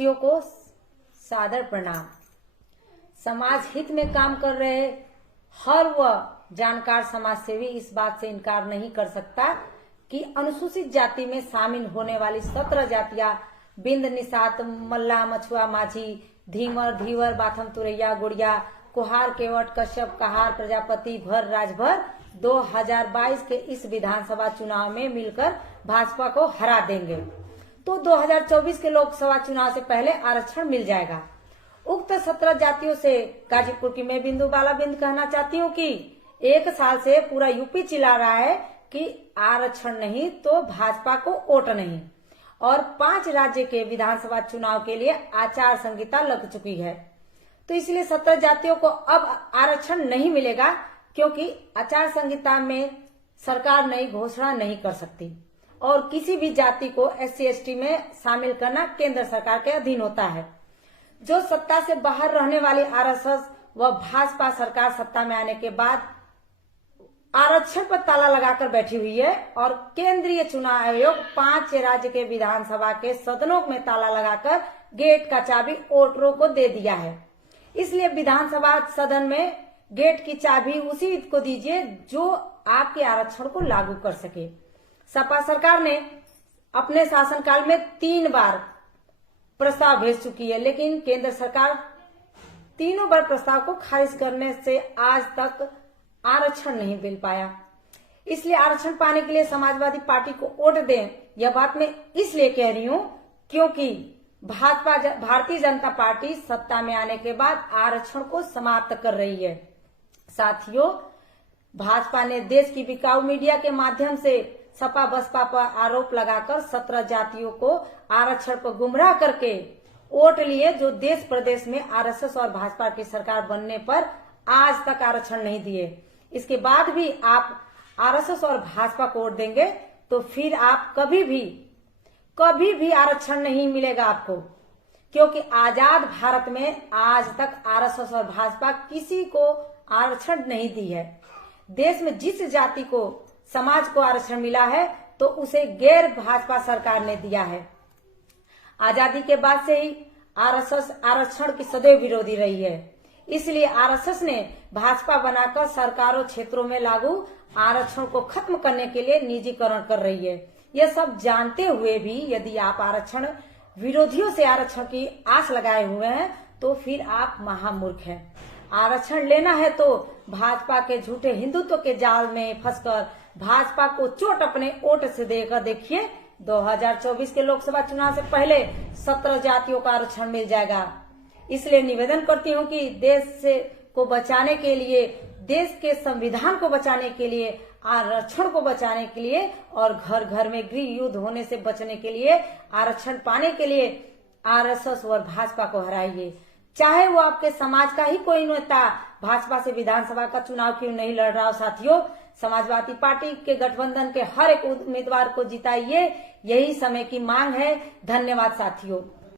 साथियों को सादर प्रणाम। समाज हित में काम कर रहे हर वह जानकार समाज सेवी इस बात से इनकार नहीं कर सकता कि अनुसूचित जाति में शामिल होने वाली 17 जातियां बिंद, निषाद, मल्ला, मछुआ, माझी, धीमर, धीवर, बाथम, तुरैया, गुड़िया, कुहार, केवट, कश्यप, कहार, प्रजापति, भर, राजभर 2022 के इस विधानसभा चुनाव में मिलकर भाजपा को हरा देंगे तो 2024 के लोकसभा चुनाव से पहले आरक्षण मिल जाएगा। उक्त 17 जातियों से गाजीपुर की मैं बिंदु बाला बिंद कहना चाहती हूँ कि 1 साल से पूरा यूपी चिल्ला रहा है कि आरक्षण नहीं तो भाजपा को वोट नहीं, और 5 राज्य के विधानसभा चुनाव के लिए आचार संहिता लग चुकी है। तो इसलिए 17 जातियों को अब आरक्षण नहीं मिलेगा, क्योंकि आचार संहिता में सरकार नई घोषणा नहीं कर सकती और किसी भी जाति को SC/ST में शामिल करना केंद्र सरकार के अधीन होता है। जो सत्ता से बाहर रहने वाली RSS व भाजपा सरकार सत्ता में आने के बाद आरक्षण पर ताला लगाकर बैठी हुई है और केंद्रीय चुनाव आयोग 5 राज्य के विधानसभा के सदनों में ताला लगाकर गेट का चाबी वोटरों को दे दिया है। इसलिए विधानसभा सदन में गेट की चाबी उसी को दीजिए जो आपके आरक्षण को लागू कर सके। सपा सरकार ने अपने शासनकाल में 3 बार प्रस्ताव भेज चुकी है, लेकिन केंद्र सरकार तीनों बार प्रस्ताव को खारिज करने से आज तक आरक्षण नहीं मिल पाया। इसलिए आरक्षण पाने के लिए समाजवादी पार्टी को वोट दें। यह बात मैं इसलिए कह रही हूं क्योंकि भारतीय जनता पार्टी सत्ता में आने के बाद आरक्षण को समाप्त कर रही है। साथियों, भाजपा ने देश की बिकाऊ मीडिया के माध्यम से सपा बसपा पर आरोप लगाकर 17 जातियों को आरक्षण पर गुमराह करके वोट लिए, जो देश प्रदेश में RSS और भाजपा की सरकार बनने पर आज तक आरक्षण नहीं दिए। इसके बाद भी आप RSS और भाजपा को वोट देंगे तो फिर आप कभी भी आरक्षण नहीं मिलेगा आपको, क्योंकि आजाद भारत में आज तक RSS और भाजपा किसी को आरक्षण नहीं दी है। देश में जिस जाति को समाज को आरक्षण मिला है तो उसे गैर भाजपा सरकार ने दिया है। आजादी के बाद से ही RSS आरक्षण की सदैव विरोधी रही है। इसलिए RSS ने भाजपा बनाकर सरकारों क्षेत्रों में लागू आरक्षण को खत्म करने के लिए निजीकरण कर रही है। यह सब जानते हुए भी यदि आप आरक्षण विरोधियों से आरक्षण की आस लगाए हुए हैं तो फिर आप महामूर्ख हैं। आरक्षण लेना है तो भाजपा के झूठे हिंदुत्व के जाल में फंसकर भाजपा को चोट अपने वोट से देकर देखिए, 2024 के लोकसभा चुनाव से पहले 17 जातियों का आरक्षण मिल जाएगा। इसलिए निवेदन करती हूँ कि देश को बचाने के लिए, देश के संविधान को बचाने के लिए, आरक्षण को बचाने के लिए और घर घर में गृह युद्ध होने से बचने के लिए, आरक्षण पाने के लिए RSS और भाजपा को हराइए। चाहे वो आपके समाज का ही कोई नेता भाजपा से विधानसभा का चुनाव क्यों नहीं लड़ रहा हो। साथियों, समाजवादी पार्टी के गठबंधन के हर एक उम्मीदवार को जिताइए, यही समय की मांग है। धन्यवाद साथियों।